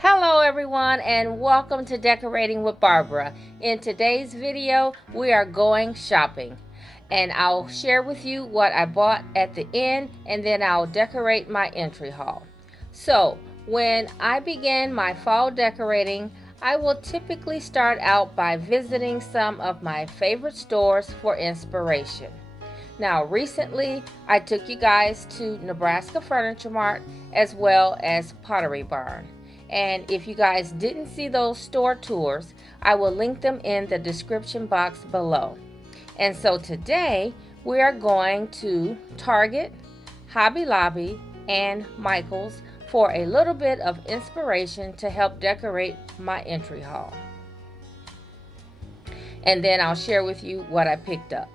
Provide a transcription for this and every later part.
Hello everyone and welcome to Decorating with Barbara. In today's video, we are going shopping. And I'll share with you what I bought at the end and then I'll decorate my entry hall. So, when I begin my fall decorating, I will typically start out by visiting some of my favorite stores for inspiration. Now, recently, I took you guys to Nebraska Furniture Mart as well as Pottery Barn. And if you guys didn't see those store tours, I will link them in the description box below. And so today, we are going to Target, Hobby Lobby, and Michael's for a little bit of inspiration to help decorate my entry hall. And then I'll share with you what I picked up.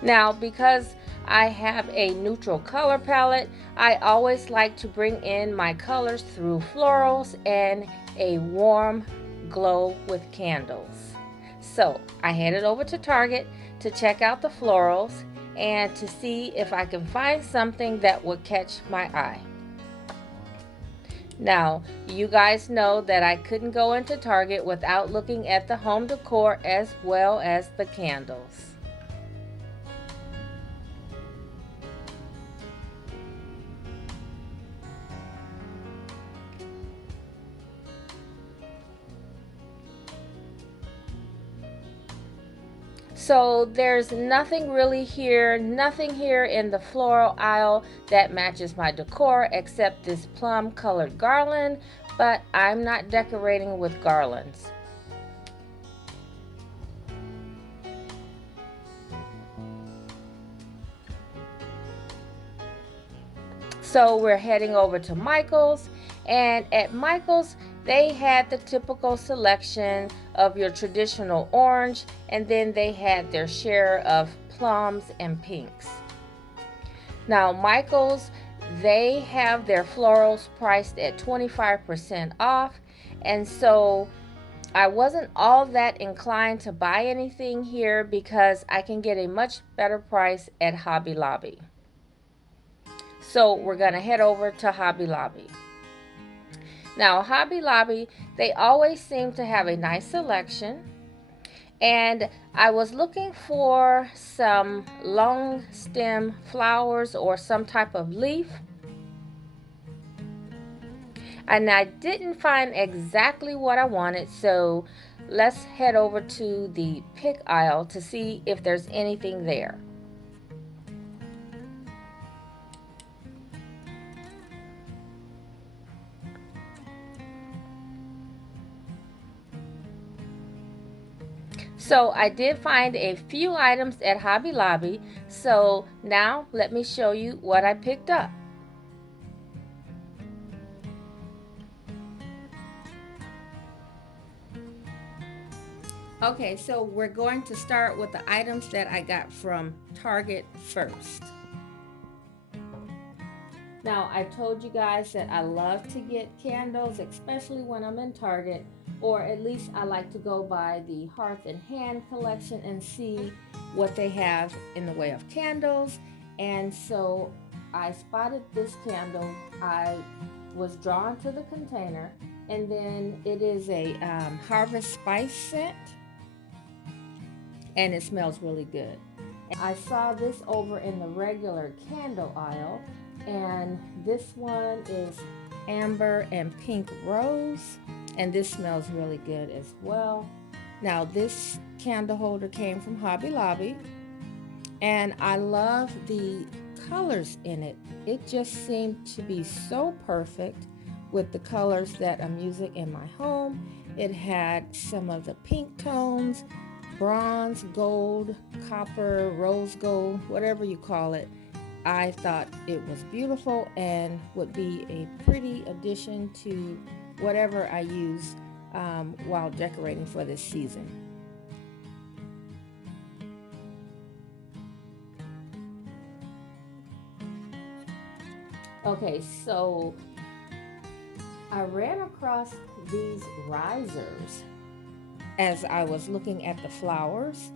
Now, because I have a neutral color palette, I always like to bring in my colors through florals and a warm glow with candles. So I headed over to Target to check out the florals and to see if I can find something that would catch my eye. Now, you guys know that I couldn't go into Target without looking at the home decor as well as the candles. So there's nothing really here, nothing here in the floral aisle that matches my decor except this plum colored garland, but I'm not decorating with garlands. So we're heading over to Michael's, and at Michael's they had the typical selection of your traditional orange, and then they had their share of plums and pinks. Now Michael's, they have their florals priced at 25% off, and so I wasn't all that inclined to buy anything here because I can get a much better price at Hobby Lobby. So we're going to head over to Hobby Lobby. Now, Hobby Lobby, they always seem to have a nice selection. And I was looking for some long stem flowers or some type of leaf. And I didn't find exactly what I wanted, so let's head over to the pick aisle to see if there's anything there. So I did find a few items at Hobby Lobby, so now let me show you what I picked up. Okay, so we're going to start with the items that I got from Target first. Now, I told you guys that I love to get candles, especially when I'm in Target, or at least I like to go by the Hearth and Hand collection and see what they have in the way of candles. And so I spotted this candle. I was drawn to the container, and then it is a harvest spice scent, and it smells really good. I saw this over in the regular candle aisle, and this one is amber and pink rose, and this smells really good as well. Now this candle holder came from Hobby Lobby, and I love the colors in it. It just seemed to be so perfect with the colors that I'm using in my home. It had some of the pink tones, bronze, gold, copper, rose gold, whatever you call it. I thought it was beautiful and would be a pretty addition to whatever I use while decorating for this season. Okay, so I ran across these risers as I was looking at the flowers.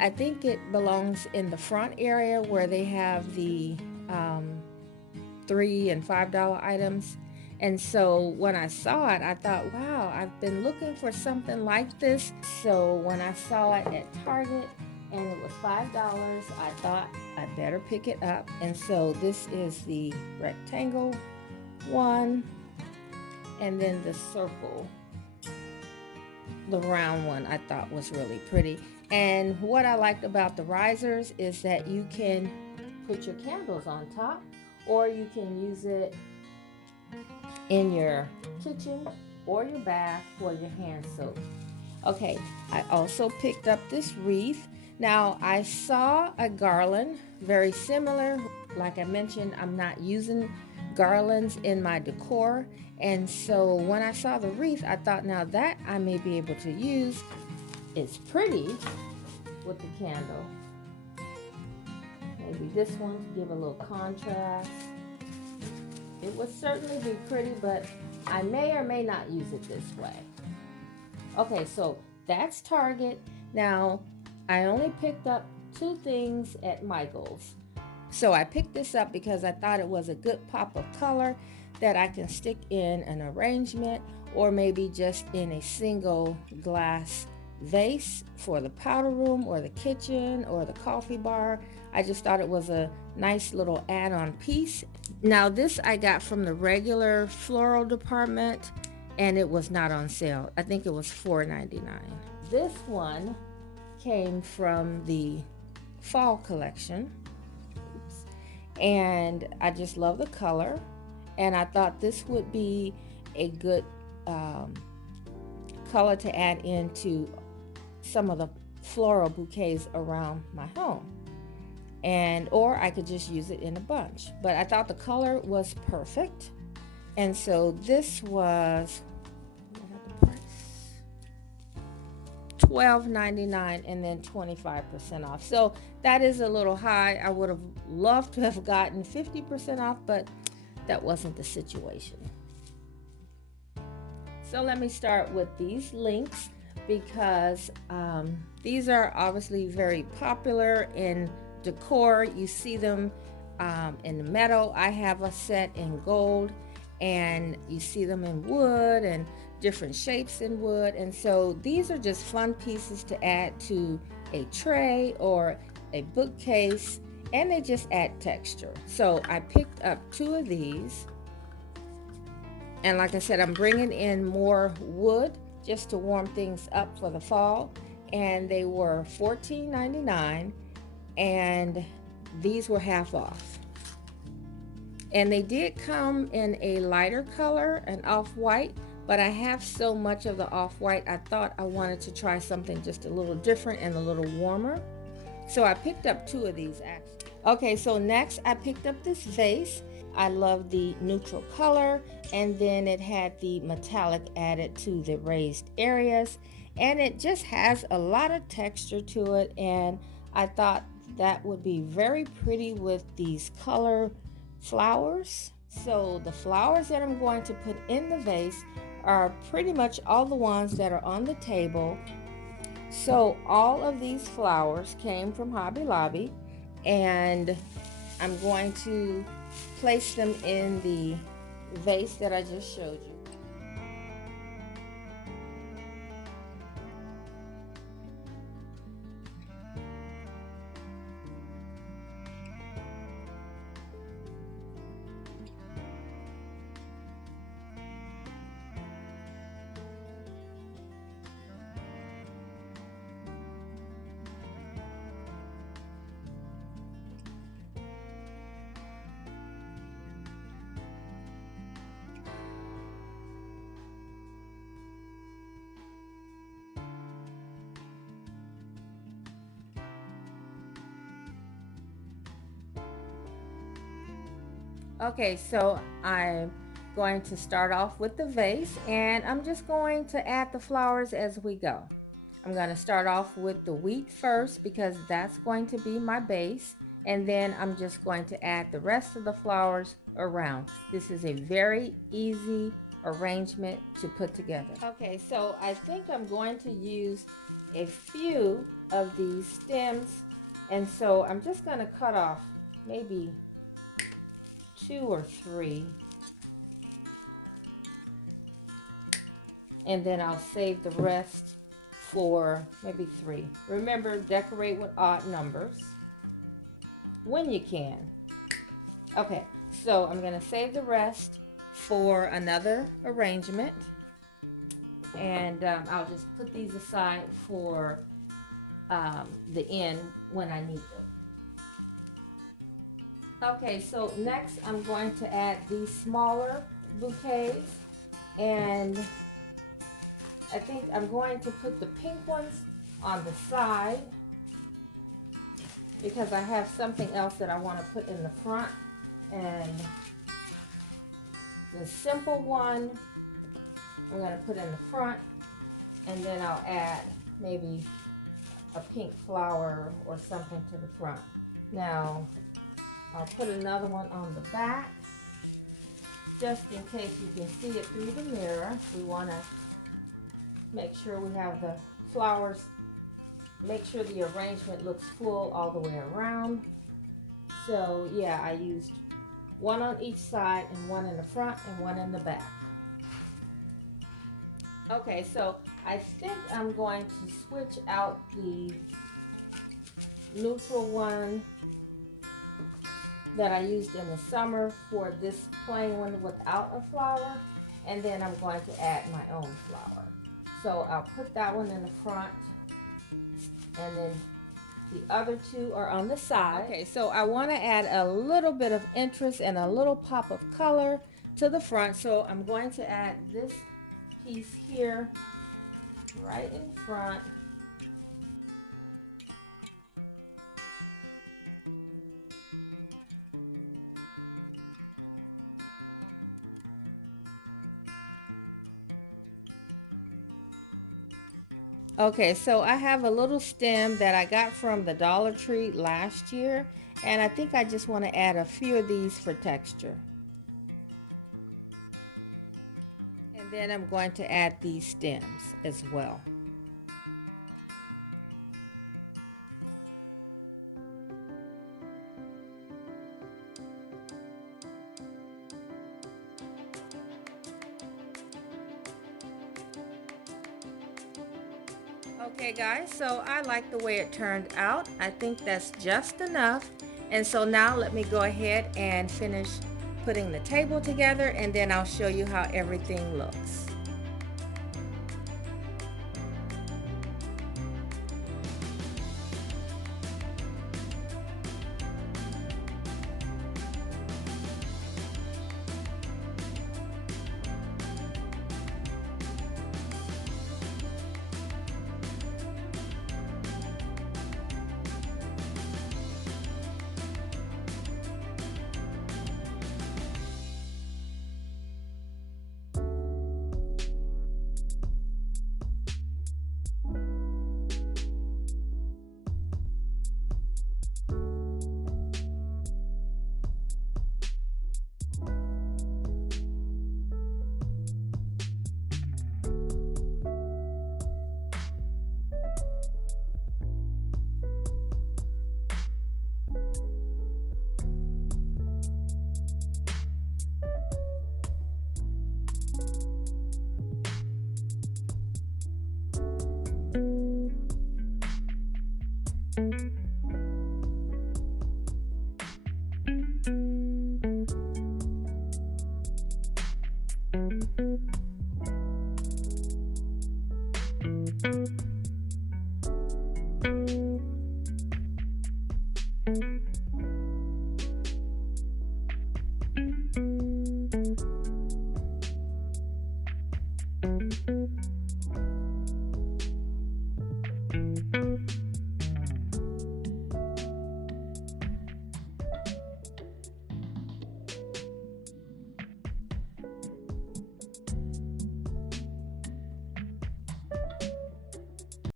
I think it belongs in the front area where they have the $3 and $5 items. And so when I saw it, I thought, wow, I've been looking for something like this. So when I saw it at Target and it was $5, I thought I better pick it up. And so this is the rectangle one, and then the circle, the round one, I thought was really pretty. And what I liked about the risers is that you can put your candles on top, or you can use it in your kitchen or your bath for your hand soap. Okay, I also picked up this wreath. Now I saw a garland very similar. Like I mentioned, I'm not using garlands in my decor, and so when I saw the wreath, I thought, now that I may be able to use. It's pretty with the candle. Maybe this one to give a little contrast. It would certainly be pretty, but I may or may not use it this way. Okay, so that's Target. Now, I only picked up 2 things at Michael's. So I picked this up because I thought it was a good pop of color that I can stick in an arrangement, or maybe just in a single glass vase for the powder room or the kitchen or the coffee bar. I just thought it was a nice little add-on piece. Now this I got from the regular floral department, and it was not on sale. I think it was $4.99. This one came from the fall collection. Oops. And I just love the color, and I thought this would be a good color to add into some of the floral bouquets around my home. And or I could just use it in a bunch, but I thought the color was perfect. And so this was $12.99 and then 25% off. So that is a little high. I would have loved to have gotten 50% off, but that wasn't the situation. So let me start with these links, because these are obviously very popular in decor. You see them in the metal. I have a set in gold, and you see them in wood and different shapes in wood. And so these are just fun pieces to add to a tray or a bookcase, and they just add texture. So I picked up 2 of these, and like I said, I'm bringing in more wood just to warm things up for the fall, and they were $14.99, and these were half off. And they did come in a lighter color, an off-white, but I have so much of the off-white, I thought I wanted to try something just a little different and a little warmer. So I picked up 2 of these actually. Okay, so next I picked up this vase. I love the neutral color, and then it had the metallic added to the raised areas, and it just has a lot of texture to it, and I thought that would be very pretty with these color flowers. So the flowers that I'm going to put in the vase are pretty much all the ones that are on the table. So all of these flowers came from Hobby Lobby, and I'm going to place them in the vase that I just showed you. Okay, so I'm going to start off with the vase, and I'm just going to add the flowers as we go. I'm going to start off with the wheat first because that's going to be my base, and then I'm just going to add the rest of the flowers around. This is a very easy arrangement to put together. Okay, so I think I'm going to use a few of these stems, and so I'm just going to cut off maybe 2 or 3. And then I'll save the rest for maybe 3. Remember, decorate with odd numbers when you can. Okay, so I'm going to save the rest for another arrangement. And I'll just put these aside for the end when I need them. Okay, so next I'm going to add these smaller bouquets, and I think I'm going to put the pink ones on the side because I have something else that I want to put in the front. And the simple one I'm going to put in the front, and then I'll add maybe a pink flower or something to the front. Now I'll put another one on the back just in case you can see it through the mirror. We want to make sure we have the flowers, make sure the arrangement looks full all the way around. So yeah, I used one on each side and one in the front and one in the back. Okay, so I think I'm going to switch out the neutral one that I used in the summer for this plain one without a flower, and then I'm going to add my own flower. So I'll put that one in the front, and then the other 2 are on the side. Okay, so I want to add a little bit of interest and a little pop of color to the front, so I'm going to add this piece here right in front. Okay, so I have a little stem that I got from the Dollar Tree last year, and I think I just want to add a few of these for texture. And then I'm going to add these stems as well. Okay guys, so I like the way it turned out. I think that's just enough. And so now let me go ahead and finish putting the table together, and then I'll show you how everything looks.